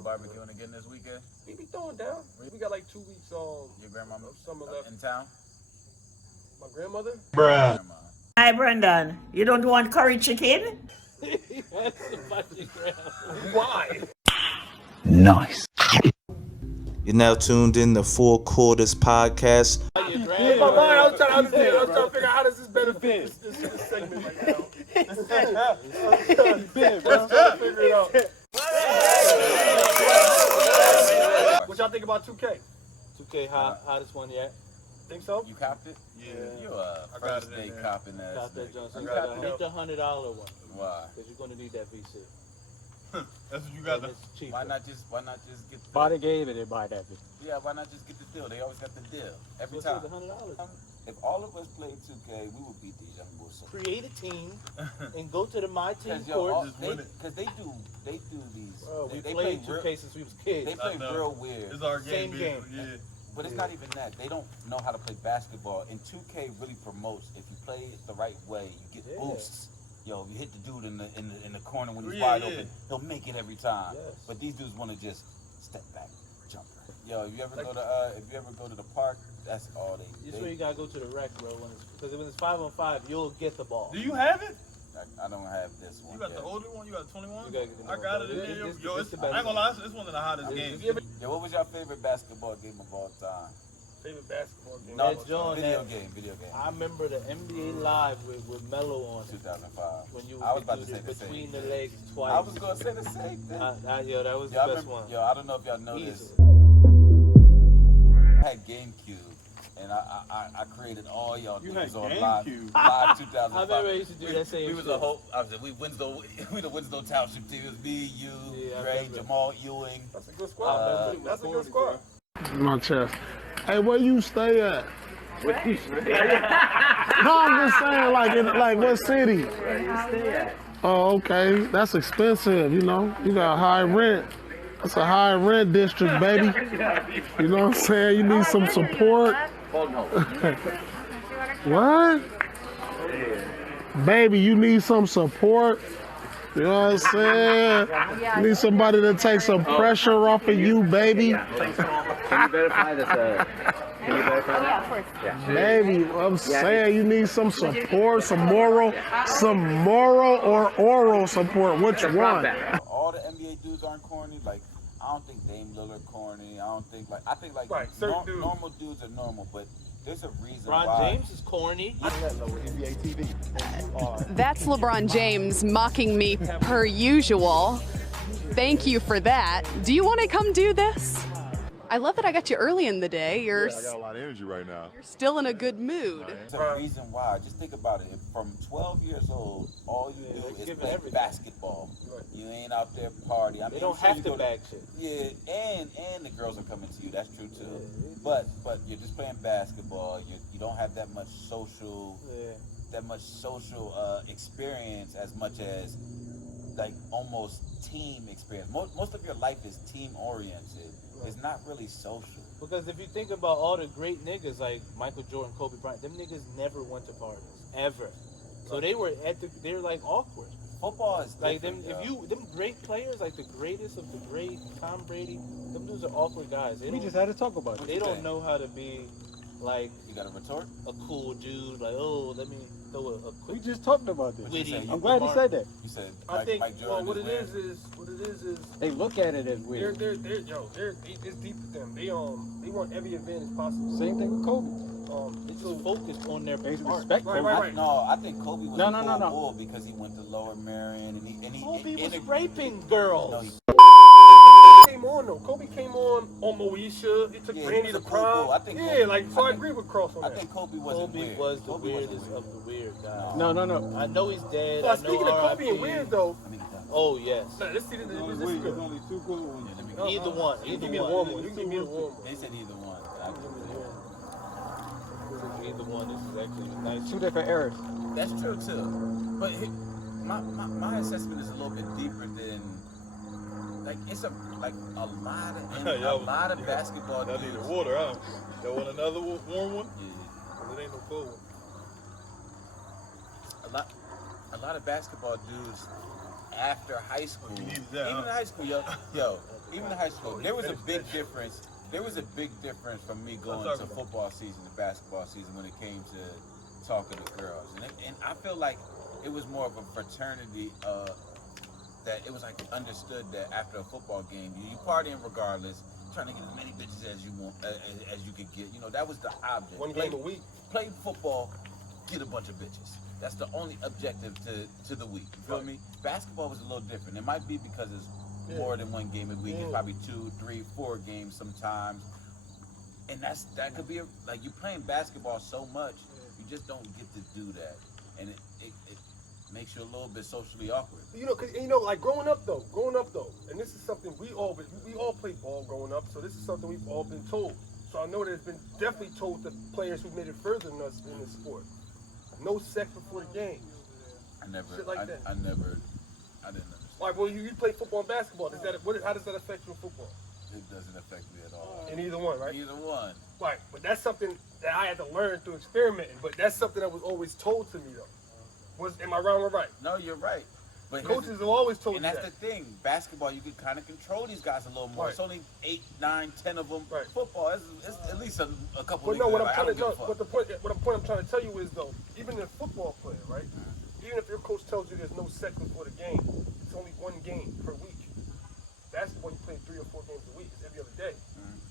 barbecuing again this weekend? We be throwing down. We got like 2 weeks Your grandmama of summer left. in town? My grandmother? Bruh. Hi, Brendan. You don't want curry chicken? Why? Nice. You're now tuned in to Four Quarters Podcast. In my mind, I was trying to figure out how does this benefit this segment right now. Let's try to figure it out. What y'all think about 2K? 2K hottest one yet. Think so? You copped it? Yeah. You first day copping that. Got that Johnson. You You got hit the $100 one. Why? Because you're gonna need that VC. That's what you got to. Cheaper. Why not just get the Body gave it, buy that. Yeah, why not just get the deal? They always got the deal. Every What's time. with the $100? If all of us played 2K, we would beat these young boys. So Create a team and go to the My Team Because court. they do these. Bro, we they played play 2K since we was kids. They play real weird. It's our game. Same game. Yeah. But it's not even that. They don't know how to play basketball. And 2K really promotes if you play it the right way, you get boosts. Yo, you hit the dude in the corner when he's wide open, he'll make it every time. Yes. But these dudes want to just step back, jumper. Yo, if you ever go to the park, that's all they. This way you gotta go to the rec, bro. Because when it's 5-on-5, you'll get the ball. Do you have it? I don't have this one. You got the older one? You got 21? You gotta get the I got it in there. Yo, I ain't gonna lie, it's one of the hottest games. Yo, what was your favorite basketball game of all time? Favorite basketball game? No, video game. I remember the NBA Live with Melo on it. 2005. When you I was could about do to say the between same the legs twice. I was gonna say the same thing. Yo, that was the best one. Yo, I don't know if y'all know this. Easy. I had GameCube, and I created all y'all things on live 2005. I remember I used to do that same We was shit. a whole. I was we the Winslow Township team. It was me, you, Gray, Jamal Ewing. That's a good squad. That's a good squad. My chest. Hey, where you stay at? No, I'm just saying, like what city? Where you stay at? Oh, okay. That's expensive, you know. You got high rent. That's a high rent district, baby. You know what I'm saying? You need some support. Oh, no. What? Baby, you need some support. You know what I'm saying? You need somebody to take some pressure off of you, baby. Can you verify this? Can you verify that? Yeah, of course. Yeah. Baby, I'm saying you need some support, some moral or oral support. Which one? All the NBA dudes aren't corny. Like, I don't think Dame Lillard corny. I think normal dudes are normal, but there's a reason LeBron why. James is corny. That's LeBron James mocking me per usual. Thank you for that. Do you want to come do this? I love that I got you early in the day. I got a lot of energy right now. You're still in a good mood. There's a reason why. Just think about it. If from 12 years old, all you do is play basketball. You ain't out there party. I mean, They don't have to bag shit. Yeah, and the girls are coming to you. That's true too. But you're just playing basketball. You don't have that much social experience as much as like almost team experience. Most of your life is team oriented. It's not really social. Because if you think about all the great niggas like Michael Jordan, Kobe Bryant, them niggas never went to parties ever. So they were they're like awkward. Football is like them. Them great players, like the greatest of the great, Tom Brady, them dudes are awkward guys. We just had to talk about it. They don't know how to be like. You got a retort? A cool dude, like let me throw a quick. We just talked about this. Witty. I'm glad he said that. You said I think Mike Jordan what it is They look at it as weird. They're it's deep with them. They want every advantage possible. Same thing with Kobe. It's just focused on their respect. Right. No, I think Kobe was no. bull because he went to Lower Marion and he Kobe was raping girls. No, came on though. Kobe came on Moesha. He took Randy to cool prom. bull. I think I agree with Cross on that. I think Kobe wasn't weird. Kobe was the weirdest of the weird guys. No. I know he's dead. Well, speaking of Kobe and weird though. Oh yes. Let's see this. There's only two cool ones. Either one. You can give me the warm one. You can give me the warm one. They said either one. Either one. This is actually nice. Two different eras. That's true too. But my assessment is a little bit deeper than like it's a lot of basketball I dudes. need water, huh? Y'all want another warm one? Yeah. It ain't no cold one. A lot of basketball dudes after high school, You need that, even in high school, yo, Even in high school, there was a big difference. There was a big difference from me going to football season to basketball season when it came to talking to girls, and I feel like it was more of a fraternity. That it was like understood that after a football game, you partying regardless, trying to get as many bitches as you want, as you could get. You know, that was the object. One game a week. Play football, get a bunch of bitches. That's the only objective to the week. You feel me? Basketball was a little different. It might be because it's more than one game a week. It's probably 2, 3, 4 games sometimes. And that could be like you playing basketball so much, you just don't get to do that, and it makes you a little bit socially awkward. Like growing up though, and this is something we all played ball growing up, so this is something we've all been told. So I know that it's been definitely told to players who made it further than us in this sport. No sex before the game. I never, Shit like I that. didn't understand. All right, well, you play football and basketball. How does that affect you in football? It doesn't affect me at all. In either one, right? Either one. Right, but that's something that I had to learn through experimenting. But that's something that was always told to me, though. Am I wrong or right? No, you're right. But coaches have always told you and that's that. the thing. Basketball, you can kind of control these guys a little more. Right. It's only 8, 9, 10 of them. Right. Football, it's at least a couple. But no, niggas what that I'm trying to I don't give a what the fuck. point I'm trying to tell you is though, even a football player, right? Even if your coach tells you there's no sex before the game, it's only one game per week. Basketball, you play 3 or 4 games a week. It's every other day.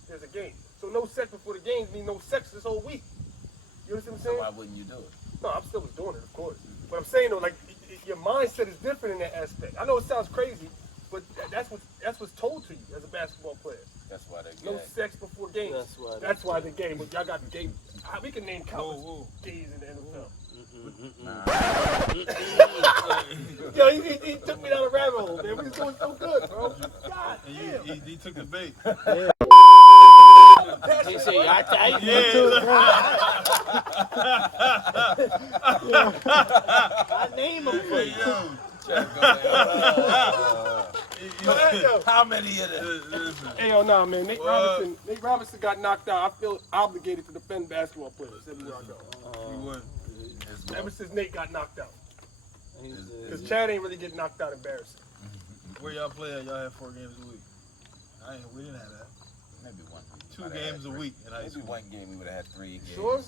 There's a game. So no sex before the games means no sex this whole week. You understand what I'm saying? So why wouldn't you do it? No, I'm still doing it, of course. But I'm saying though, like your mindset is different in that aspect. I know it sounds crazy, but that's what's told to you as a basketball player. That's why they No sex before games. That's why the game. But y'all got the game. We can name countless gays in the NFL. Yo, he took me down a rabbit hole, man. We was doing so good, bro. God damn. He took the bait. He said, "I name him for you." How many of them? Hey, no, man. Nate Robinson got knocked out. I feel obligated to defend basketball players everywhere I go. Ever since Nate got knocked out. Because Chad ain't really getting knocked out embarrassing. Where y'all play at? Y'all have 4 games a week. We didn't have that. Maybe one. 2 games a week in high school. Maybe one game we would have had 3 games. Sure?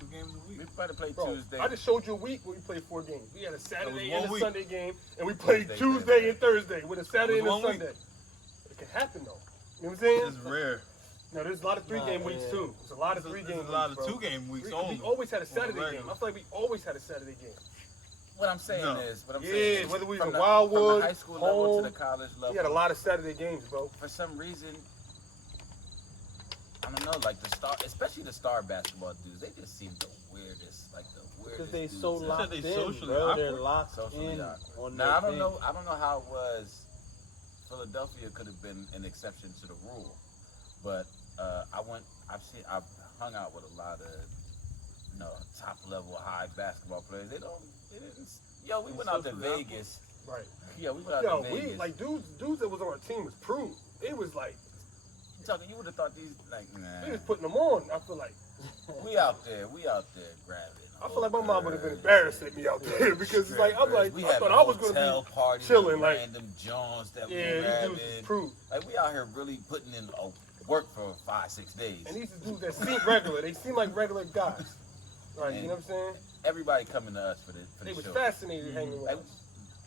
2 games a week. We better play Bro, Tuesday. I just showed you a week where we played 4 games. We had a Saturday and a week. Sunday game, and we played Tuesday and Thursday with a Saturday and a 1 week. Sunday. It can happen though. You know what I'm saying? It's rare. No, there's a lot of 3-game weeks too. There's a lot of 3-game weeks. There's a lot of bro. 2-game weeks We only. always had a Saturday Right. game. I feel like we always had a Saturday game. What I'm saying is, whether we was from in the Wildwood, high school level home, to the college level, we had a lot of Saturday games, bro. For some reason, I don't know, like the star, especially the star basketball dudes, they just seem the weirdest, Because they dudes so ever. locked in, socially bro. awkward. They're locked Socially in awkward. on Now their I don't thing. know how it was. Philadelphia could have been an exception to the rule, but I've hung out with a lot of top level high basketball players. They didn't. Yo, we went out to Vegas. Right. Yeah, we went out to Vegas. We like dudes that was on our team was proved. It was like You would have thought these we was putting them on. I feel like we out there grabbing. I feel like my mom would have been embarrassed at me out there because it's like I'm like we I had thought I was gonna hotel be parties, chilling like random Jones that we yeah, these grabbing. dudes is proved. Like we out here really putting in work for 5-6 days. And these are dudes that seem regular. They seem like regular guys. Right, you know what I'm saying? Everybody coming to us for the They was show. fascinated hanging with Like, us.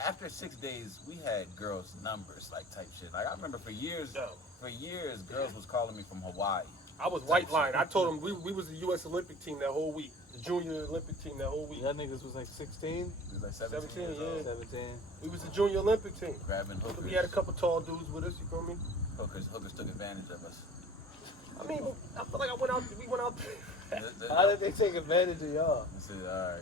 after 6 days, we had girls' numbers, like type shit. Like I remember for years, girls was calling me from Hawaii. I was white line. I told them we was the U.S. Olympic team that whole week, the junior Olympic team that whole week. Y'all niggas was like 16? It was like 17 years old. 17. We was the junior Olympic team. Grabbing hookers. We had a couple tall dudes with us. You feel me? Hookers took advantage of us. I mean, I feel like we went out. How did they take advantage of y'all? I said, all right.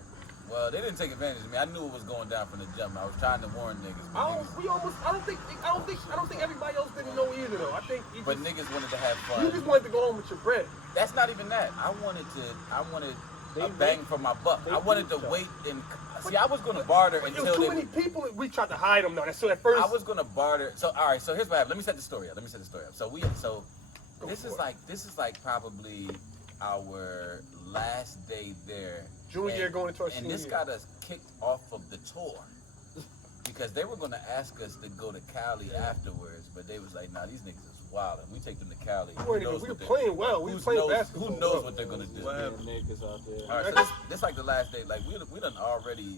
Well, they didn't take advantage of me. I knew it was going down from the jump. I was trying to warn niggas. I don't think everybody else didn't know either though. I think But niggas wanted to have fun. you just wanted to go home with your bread. That's not even that. I wanted a bang for my buck. I wanted to wait and see. I was gonna barter But until too many people. We tried to hide them though. So at first I was gonna barter. So all right. So here's what happened. Let me set the story up. So this is like probably our last day there. Junior year going into our senior And this year. got us kicked off of the tour because they were gonna ask us to go to Cali afterwards. but they was like, nah, these niggas is wild. And we take them to Cali. We were playing well. We were playing basketball. Who knows what they're gonna do? Niggas out there. All right, so this like the last day. Like we done already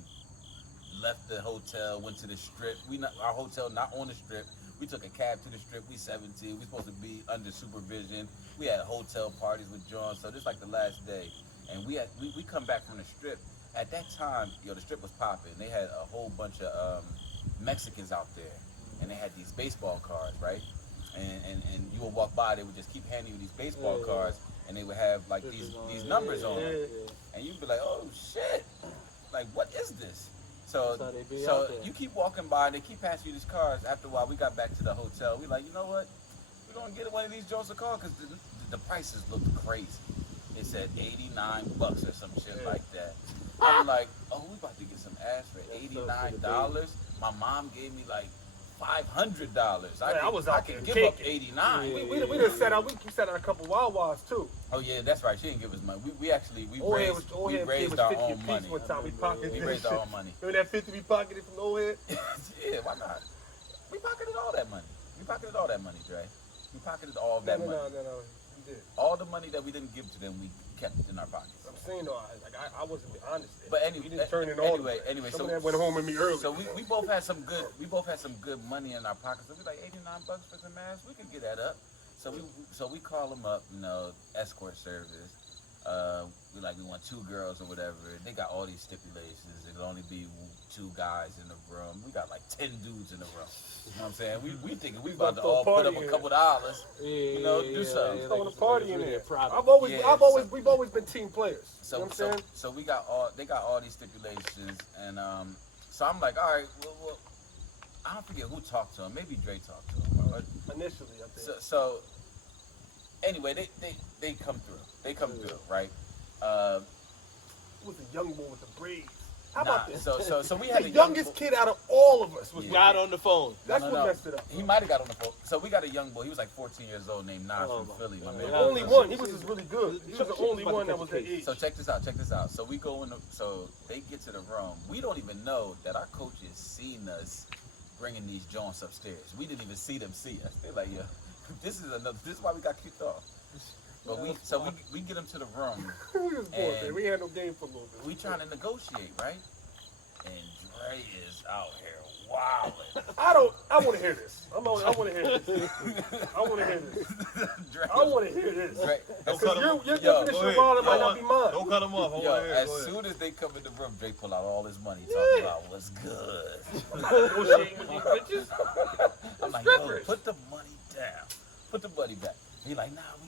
left the hotel, went to the strip. Our hotel not on the strip. We took a cab to the strip. We 17. We supposed to be under supervision. We had hotel parties with John. So this like the last day, and we come back from the strip. At that time, the strip was popping. They had a whole bunch of Mexicans out there, and they had these baseball cards, right? And you would walk by, they would just keep handing you these baseball cards, and they would have like these numbers on them, and you'd be like, oh shit, like what is this? So you keep walking by, and they keep passing you these cards. After a while, we got back to the hotel. We like, you know what? We're gonna get one of these Jones a call because the prices looked crazy. It said $89 or some shit like that. I'm like, oh, we about to get some ass for $89. My mom gave me like $500. I can give up $89. We done set out. We set out a couple Wawas too. Oh yeah, that's right. She didn't give us money. We raised our own money. One time we raised our own money. Remember that 50 we pocketed from old head? Yeah, why not? We pocketed all that money. We pocketed all that money, Dre. We pocketed all of that money. No. We did. All the money that we didn't give to them, we kept it in our pockets. I'm saying though, I wasn't honest. But anyway, we didn't turn it on. Anyway, so that went home with me early. So we both had some good money in our pockets. So we like $89 for some ass. We could get that up. So we call them up, escort service. We want 2 girls or whatever. They got all these stipulations. It'll only be 2 guys in the room. We got like 10 dudes in the room. You know what I'm saying? We thinking we about to all put up a couple dollars. Do something. Throwing a party in there. We've always been team players. So, you know what I'm saying? So they got all these stipulations, and so I'm like, all right, well, I don't forget who talked to him. Maybe Dre talked to him. Initially, I think. So anyway, they come through. They come through, right? It was a young boy with the braids. How about this? So we had the youngest kid out of all of us was got on the phone. That's what messed it up. He might have got on the phone. So we got a young boy. He was like 14 years old, named Nas from Philly. My man. The only one. He was just really good. He was the only one that was that age. So check this out. So we go in. So they get to the room. We don't even know that our coaches seen us bringing these joints upstairs. We didn't even see them see us. They're like, yeah, this is why we got kicked off. But we get them to the room. We had no game for a little bit. We trying to negotiate, right? And Dre is out here wilding. I want to hear this. I want to hear this. I want to hear this. I want to hear this. Because your definition of wild might not be mine. Don't cut him off. As soon as they come in the room, Dre pull out all his money, talking about what's good. I'm not negotiating with these bitches. I'm like, yo, put the money down. Put the money back. He like, nah, we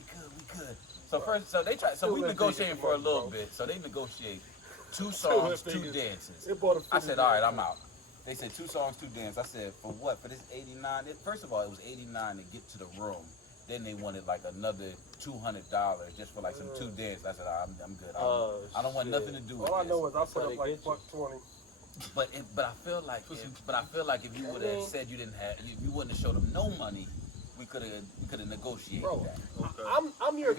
good. So we negotiating for a little bit. So they negotiate 2 songs, 2 dances. I said, all right, I'm out. They said 2 songs, 2 dances. I said, for what? For this 89? First of all, it was 89 to get to the room. Then they wanted like another $200 just for like some 2 dances. I said, I'm good. I don't want nothing to do with this. All I know is I put up like $20. But I feel like if you would have said you didn't have, you wouldn't have showed them no money. We could have negotiated that. Okay. I'm your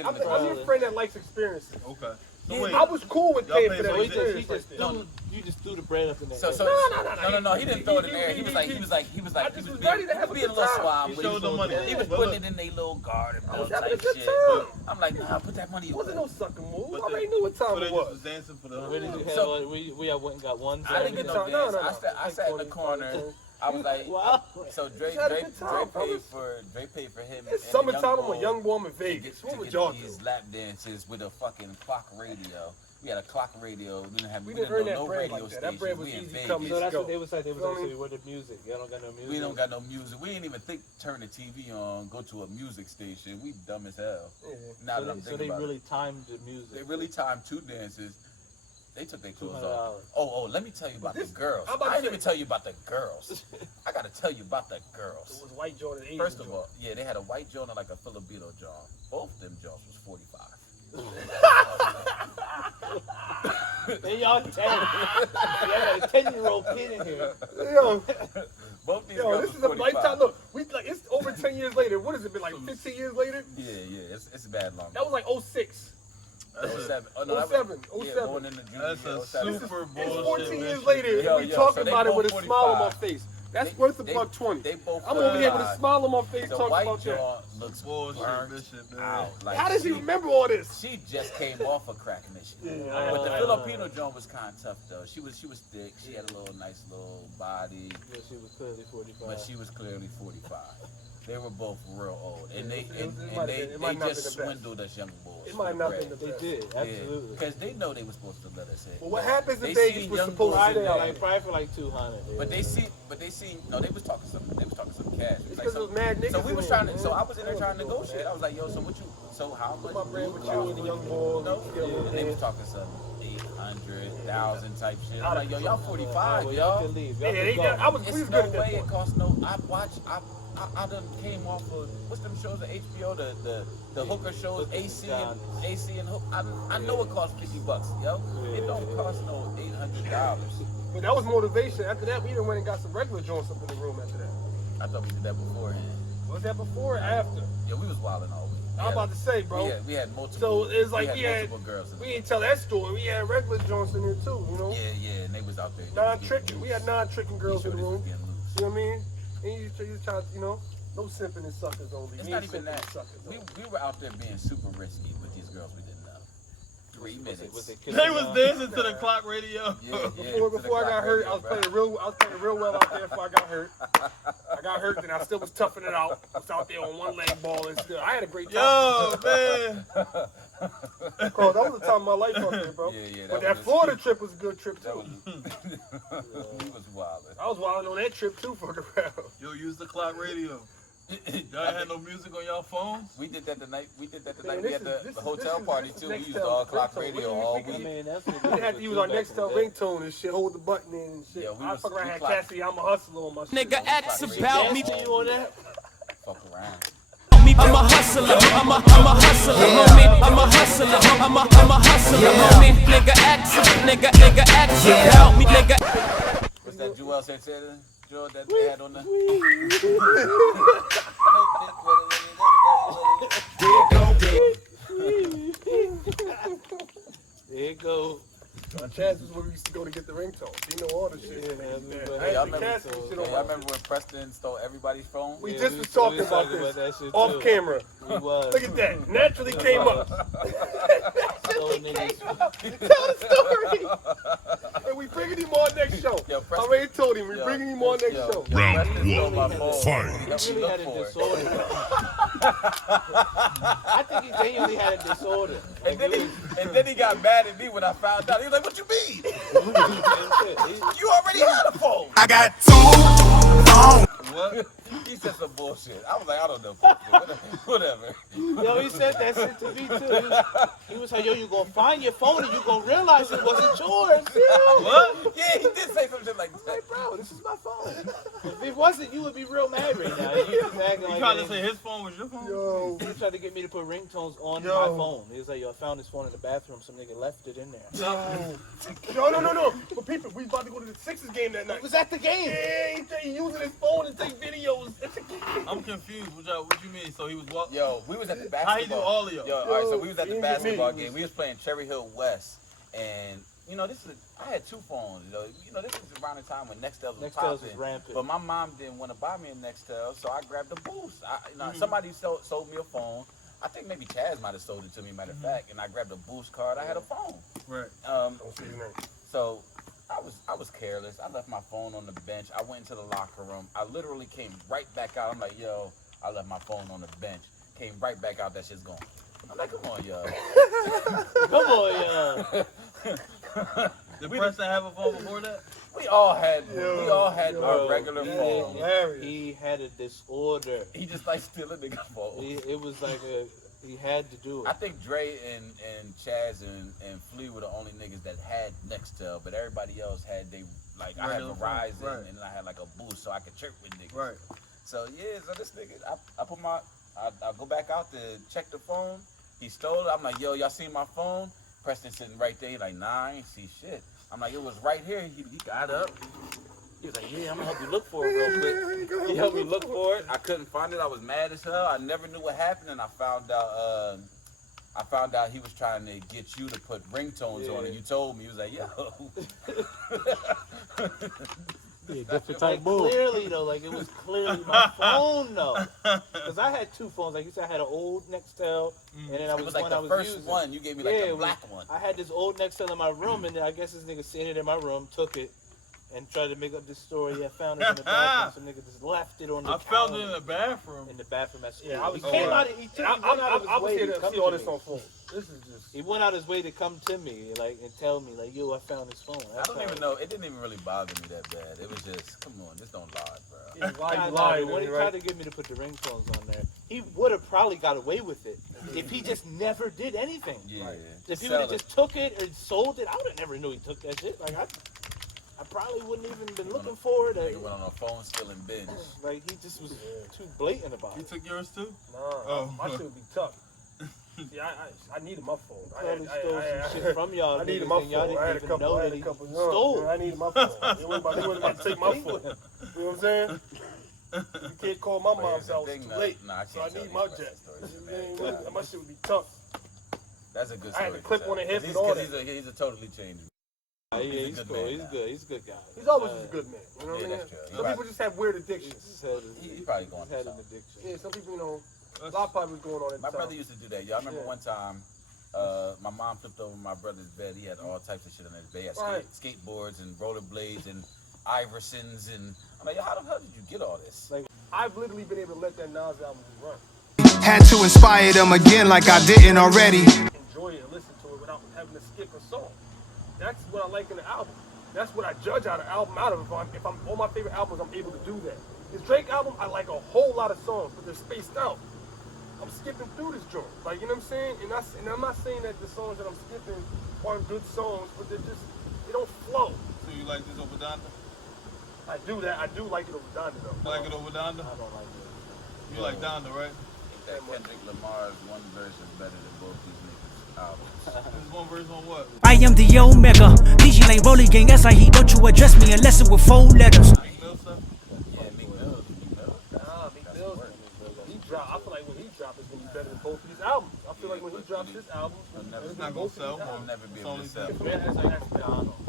friend that likes experiences. Okay. So wait, I was cool with paying for that. You just threw the bread up in there. No. He didn't throw it in there. He was being a little suave. He was putting it in their little garden type shit. I'm like, nah, put that money. It wasn't no sucker move. I already knew what time it was. Dancing for the we went and got one. I didn't get no dance. I sat in the corner. I was like, so Dre paid for him. It's summertime. I'm a young woman in Vegas. What would y'all do? These lap dances with a fucking clock radio. We had a clock radio. We didn't earn that no bread radio like that. That bread was easy coming. So that's what they would say. They would say, "Where the music? Y'all don't got no music." We don't got no music. We didn't even think turn the TV on, go to a music station. We dumb as hell. Yeah. So they really timed the music. They really timed 2 dances. They took their clothes off. Oh, let me tell you about the girls. I didn't even tell you about the girls. I got to tell you about the girls. It was white Jordan. First of all, yeah, they had a white Jordan like a Filipino John. Both them Johns was 45. And y'all 10. I got a 10-year-old kid in here. Both these girls this is a lifetime. Look, it's over 10 years later. What has it been, like 15 years later? Yeah, it's bad long. That was like 06. 07. Oh, no, 07. Yeah, born in the That's a super bullshit. It's 14 years later, and we talking about it with a smile on my face. That's worth $120. They both. I'm over here with a smile on my face the talking white about that. jaw looks out. Like how does he remember all this? She just came off of crack initiative. Yeah. But the Filipino joint was kind of tough though. She was thick. She had a little nice little body. Yeah, she was clearly 45. But she was clearly 45. They were both real old, and they just swindled us young boys. It might not have been the best. They did, absolutely. Because they know they were supposed to let us in. Well, what happens if they was young supposed boys to in do there, probably for like 200. But they see. No, they was talking some cash. It's because it was mad niggas. So we was trying to. So I was in there trying to negotiate. I was like, yo, so how much? My brand with you and the young boys. And they was talking some 800,000 type shit. I'm like, yo, y'all 45, y'all. There's no way it costs no. I done came off of what's them shows at HBO, the hooker shows, AC and hook. I know it costs $50, yo. It don't cost no $800. But that was motivation. After that, we even went and got some regular joints up in the room after that. I thought we did that beforehand. Was that before or after? Yeah, we was wilding all week. I was about to say, bro. We had multiple. So it's like we had multiple girls. We didn't tell that story. We had regular joints in there too, you know. Yeah, and they was out there. Non-tricking. We had non-tricking girls in the room. You know what I mean? And you try to, no simping and suckers only. It's not even that. We were out there being super risky with these girls we didn't know. 3 minutes. They was dancing to the clock radio. Before I got hurt, I was playing real well out there before I got hurt. I got hurt, and I still was toughing it out. I was out there on one leg ball and still. I had a great time. Yo, man. Bro, that was the time of my life out there, bro. But that Florida trip was a good trip too. He was wild. I was wilding on that trip too, fucking around. Yo, use the clock radio. Y'all had no music on y'all phones? We did that the night we had the hotel party too. We used all clock radio all week. We didn't have to use our Nextel ringtone and shit, hold the button in and shit. I fuck around had Cassie, I'm a hustler on my shit. Nigga acts about me. You on that? Fuck around. I'm a hustler, I'm a hustler, homie. I'm a hustler, I'm a hustler, homie. Nigga acts about me, nigga. What's that Joel said that they had on the There you go. Chaz is where we used to go to get the ringtone. You know all the shit. Y'all remember when Preston stole everybody's phone? We just was talking about this off camera. Look at that. Naturally came up. Tell the story. And we bringing him on next show. I already told him we bringing him on next show. Round 1, fight. He really had a disorder. I think he genuinely had a disorder. And then he got mad at me when I found out. He was like, "What you mean? You already had a phone." I got 2 phones. What? He said some bullshit. I was like, I don't know. Whatever. Yo, he said that shit to me too. He was like, yo, you gonna find your phone and you gonna realize it wasn't yours. What? Yeah, he did say some shit like that. Like, bro, this is my phone. If it wasn't, you would be real mad right now. You trying to say his phone was your phone? Yo. He tried to get me to put ringtones on my phone. He was like, yo, I found this phone in the bathroom. Some nigga left it in there. No. But people, we about to go to the Sixers game that night. It was at the game. Yeah, he using his phone and take videos. I'm confused. What you mean? So he was walking? Yo, we was at the basketball. How he do all of y'all? Yo, all right, so we was at the basketball game. We was playing Cherry Hill West, and I had 2 phones. You know, this was around the time when Nextel was popping. Rampant. But my mom didn't want to buy me a Nextel, so I grabbed a Boost. Somebody sold me a phone. I think maybe Chaz might have sold it to me, matter of fact, and I grabbed a Boost card. I had a phone. Right. Don't say his name. So I was careless. I left my phone on the bench. I went into the locker room. I literally came right back out. I'm like, yo, I left my phone on the bench. Came right back out. That shit's gone. I'm like, come on, yo. Come on, yo. Did Preston have a phone before that? We all had our regular phone. He had a disorder. He just like stealing nigga phone. It was like he had to do it. I think Dre and Chaz and Flea were the only niggas that had Nextel, but everybody else had I had Verizon and I had like a Boost so I could chirp with niggas. Right. So so this nigga, I go back out to check the phone. He stole it. I'm like, yo, y'all seen my phone? Preston sitting right there. He's like, nah, I ain't see shit. I'm like, it was right here. He got up. He was like, yeah, I'm gonna help you look for it real quick. He helped me look for it. I couldn't find it. I was mad as hell. I never knew what happened, and I found out he was trying to get you to put ringtones on, and you told me. He was like, yo. Yeah, different type move. Clearly though, like it was clearly my phone though, because I had two phones. Like you said, I had an old Nextel, and then I It was like one the I was first using. one. You gave me like the black one. I had this old Nextel in my room, and then I guess this nigga sitting in my room, took it, and tried to make up this story. I found it in the bathroom. Some nigga just left it on the counter. I found it in the bathroom. In the bathroom at school. Yeah, he came out. He went out of his way to come see all to this me. on phone. This is just. He went out his way to come to me, like, and tell me, like, yo, I found his phone. I don't even know. It didn't even really bother me that bad. It was just, come on, just don't lie, bro. Yeah, why you lying? When he tried to get me to put the ringtones on there, he would have probably got away with it if he just never did anything. Yeah. Right. If he would have just took it or sold it, I would have never knew he took that shit. Like, I probably wouldn't even been looking for it. He went on a phone stealing binge. Like, he just was too blatant about it. You took yours too? Nah, my shit would be tough. See, I needed my phone. Probably stole some shit from y'all. I needed my phone. Y'all I had a didn't even couple. know I had that a he couple. stole. I needed my phone. He wasn't about to take my phone. You know what I'm saying? You can't call my mom's house too late. Nah, I So I can't need my jet. My shit would be tough. That's a good I story. had to clip on the hip and all all that. that. He's a totally changed. Yeah, he's cool. He's good. He's a good guy. He's always a good man. You know what I mean? that's true. Some people just have weird addictions. He probably going through had an something. addiction. Yeah, some people, you know, a lot probably was going on at the My time. brother used to do that. Y'all remember one time, my mom flipped over my brother's bed. He had all types of shit on his bed. He had skateboards and rollerblades and Iversons and I'm like, yo, how the hell did you get all this? Like, I've literally been able to let that Nas album just run. Had to inspire them again like I didn't already. Enjoy it and listen to it without having to skip a song. That's what I like in the album. That's what I judge out of album out of. If I'm all my favorite albums, I'm able to do that. This Drake album, I like a whole lot of songs, but they're spaced out. I'm skipping through this joint, like, you know what I'm saying? And I'm not saying that the songs that I'm skipping aren't good songs, but they don't flow. So you like this over Donda? I do that. I do like it over Donda though. You like it over Donda? I don't like it. You like Donda, right? That Kendrick Lamar's one verse is better than both these niggas' albums. This one verse on what? I am the Omega. DJ like Rolling Gang. That's how he don't you address me unless it with 4 letters. Meek Mill stuff? Yeah, Meek Mill. Nah, Meek Mill's when he drop. I feel like when he drop is gonna be better than both of these albums. I feel like when he drops his album, It's not gonna sell. I'll never be able to sell. Yeah, it's like McDonald's.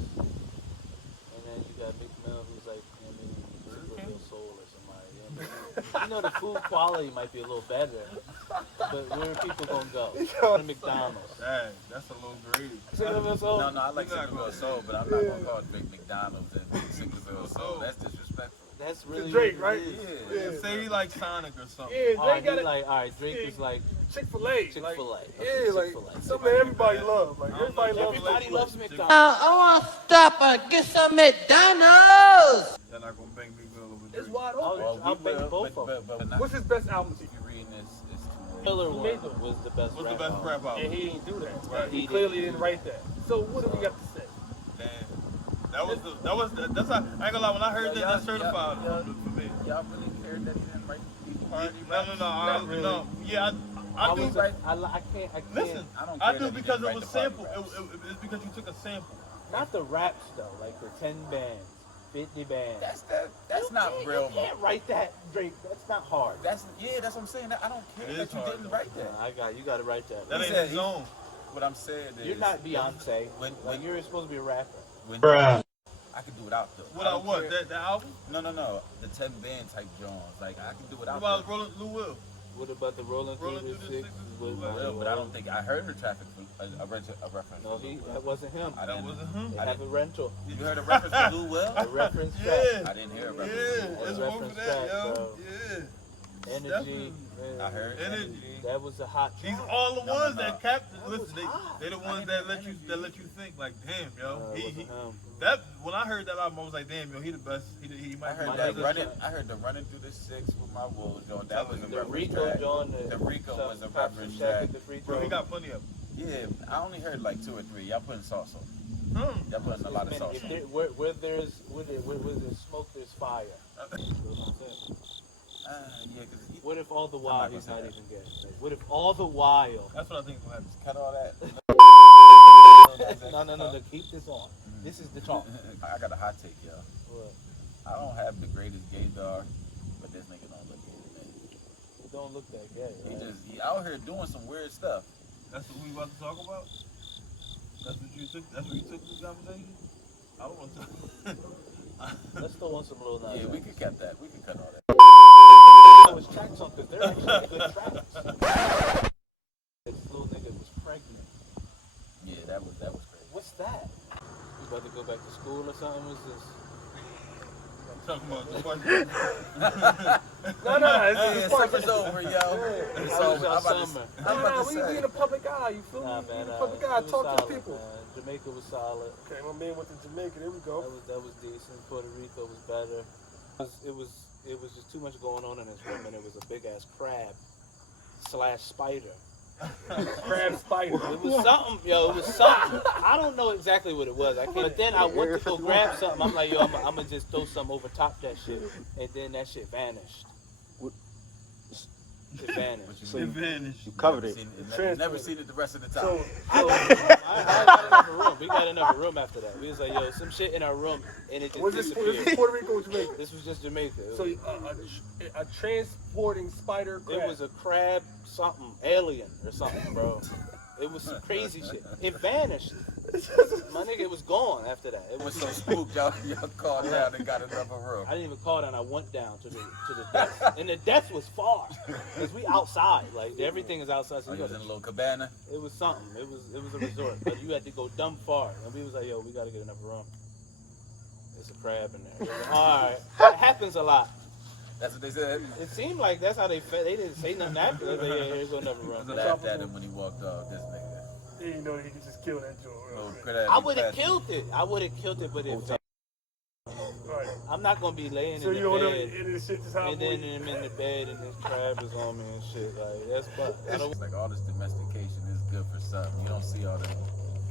And then you got Meek Mill, who's like, I mean, Super Real Soul or somebody. You know, the food quality might be a little better, but where are people gonna go? To McDonald's. Dang, that's a little greedy. No, I like Single Soul, but I'm not gonna call Drake McDonald's and Single Soul. That's disrespectful. That's really Drake, right? Yeah. Say he like Sonic or something. yeah, Drake got it. Like, all right, Drake is like Chick-fil-A. Chick-fil-A. Like, yeah, like something that everybody loves. Like everybody loves McDonald's. I want to stop and get some McDonald's. They're not gonna bang Meek Mill over it's Drake. wide open. I'll bang both of them. But What's his best album? if you're reading this, it's too late. Killer made one them? was the best What's the rap best album. rap And album? he didn't do that. Right, He he clearly didn't write that. So what do we got to say? Damn. That's how, I ain't gonna lie, when I heard that certified for me. Y'all really cared that he didn't write People Party? No. Yeah, I do. I can't. Listen, I don't I care do that he because didn't it write was the party sample. raps. It's because you took a sample. Not the raps though, like the 10 bands, 50 bands. That's not real. You can't write that, Drake. That's not hard. That's what I'm saying. I don't care It that is you hard, didn't though. write that. You gotta write that. That He ain't said his zone. What I'm saying is You're not Beyonce. When You're supposed to be a rapper. I can do without though. Without what? The album? No. The 10 band type Jones. Like I can do What without. about Rolling Lou Will? What about the Rolling Through the Six? But I don't think I heard the traffic a reference. No, that wasn't him. That wasn't him. They have a rental. You heard a reference to Lou Will? A reference track. Yeah. I didn't hear a reference. Yeah, to Lou Will. there's a more for reference that, track, yo. bro. Yeah. Energy. Definitely. Man. I heard Energy. That was a hot These track. all the ones No. that captain. Listen, they the ones that let you think like, damn, yo. It wasn't him. That when I heard that album, I was like, damn, yo, he the best. He I might heard be that the running. best. I heard the running through the six with my wolves joint. That was a The reference Rico track. joint. The Rico was a Pops reference and track. Shaq, the free Bro, he throw. got plenty of them. Yeah, I only heard like 2 or 3. Y'all putting sauce on. Y'all putting a lot of Man, sauce if on. there, where there's smoke, there's fire. That's what I'm saying. Yeah, because What if all the while not gonna he's say not that. even gay? Like, what if all the while? That's what I think will happen. cut all that. No. Keep this on. This is the talk. I got a hot take, y'all. What? I don't have the greatest gaydar, but this nigga don't look gay to me. It don't look that gay, right? He out here doing some weird stuff. That's what we about to talk about. That's what you took. That's what you took this conversation. I don't want to. I Let's throw on some little Nas Yeah, X. we could cut that. We could cut all that. Those tracks on, because they're actually good tracks. This little nigga was pregnant. Yeah, that was crazy. What's that? You about to go back to school or something? What's this? Talking about the question. No, it's Summer's over, yo. It's over. I'm about to we say. be in the public eye, you feel Nah, me? man, In the public eye, it was talk to solid, the people. Man. Jamaica was solid. Okay, my man went to Jamaica, there we go. That was decent. Puerto Rico was better. It was just too much going on in this room, and it was a big ass crab / spider. Crab spider. It was something, yo. It was something. I don't know exactly what it was. I can't. But then I went to go grab something. I'm like, yo, I'm gonna just throw something over top that shit, and then that shit vanished. It vanished. It vanished. You covered it. Never seen it the rest of the time. So, I got another room. We got another room after that. We was like, yo, some shit in our room, and it just was this disappeared. Puerto Rico or Jamaica? This was just Jamaica. So, a transporting spider crab. It was a crab, something, alien or something, bro. It was some crazy shit. It vanished. My nigga, it was gone after that. It I was was so spooked, y'all called down and got another room. I didn't even call down. I went down to the desk, and the desk was far, cause we outside. Like everything is outside. So Oh, you you was gotta- in a little cabana? It was something. It was a resort, but you had to go dumb far. And we was like, yo, we gotta get another room. There's a crab in there. We was like, all right, it happens a lot. That's what they said? It seemed like that's how they fed. They didn't say nothing after. They said, yeah, here's another room. I laughed at him when he walked off, this nigga. He didn't know he could just kill that joint. I would have killed it. I would have killed it, but it. Right. I'm not gonna be laying So in you the don't know bed, any of this shit just and then I'm in the bed, and this crab is on me and shit. Like that's but I don't. It's like all this domestication is good for something. You don't see all the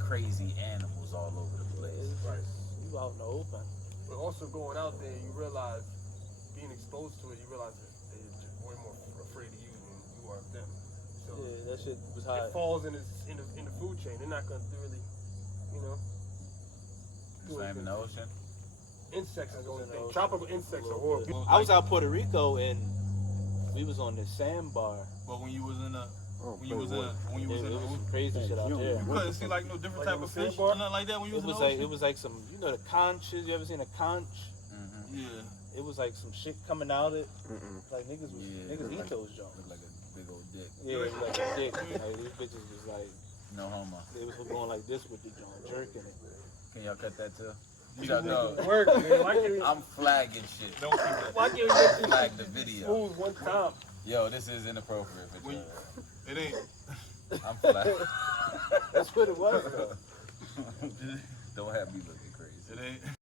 crazy animals all over the place. Right. You out in the open. But also going out there, you realize, being exposed to it, you realize that they're way more afraid of you than you are of them. So Yeah, that shit was hot. it falls in the food chain. They're not gonna really, you know. Slam in the ocean? Insects is the only thing. Tropical insects are horrible. I was out Puerto Rico and we was on this sandbar. But when you was in the It was some crazy shit out there. you couldn't see like no different type of fish or nothing like that when you was It in was the like ocean? it was like some, you know, the conches. You ever seen a conch? Yeah. It was like some shit coming out it. Like niggas eat like, those joints. Look like a big old dick. Yeah, it was like a dick. Like these bitches was like, No homo. they was going like this with the joint, jerking it. Can y'all cut that too? No. I'm flagging shit. Don't keep that. Why can't we get this Flag the video. smooth one time? Yo, this is inappropriate for you. It ain't. I'm flagging. That's what it was though. Don't have me looking crazy. It ain't.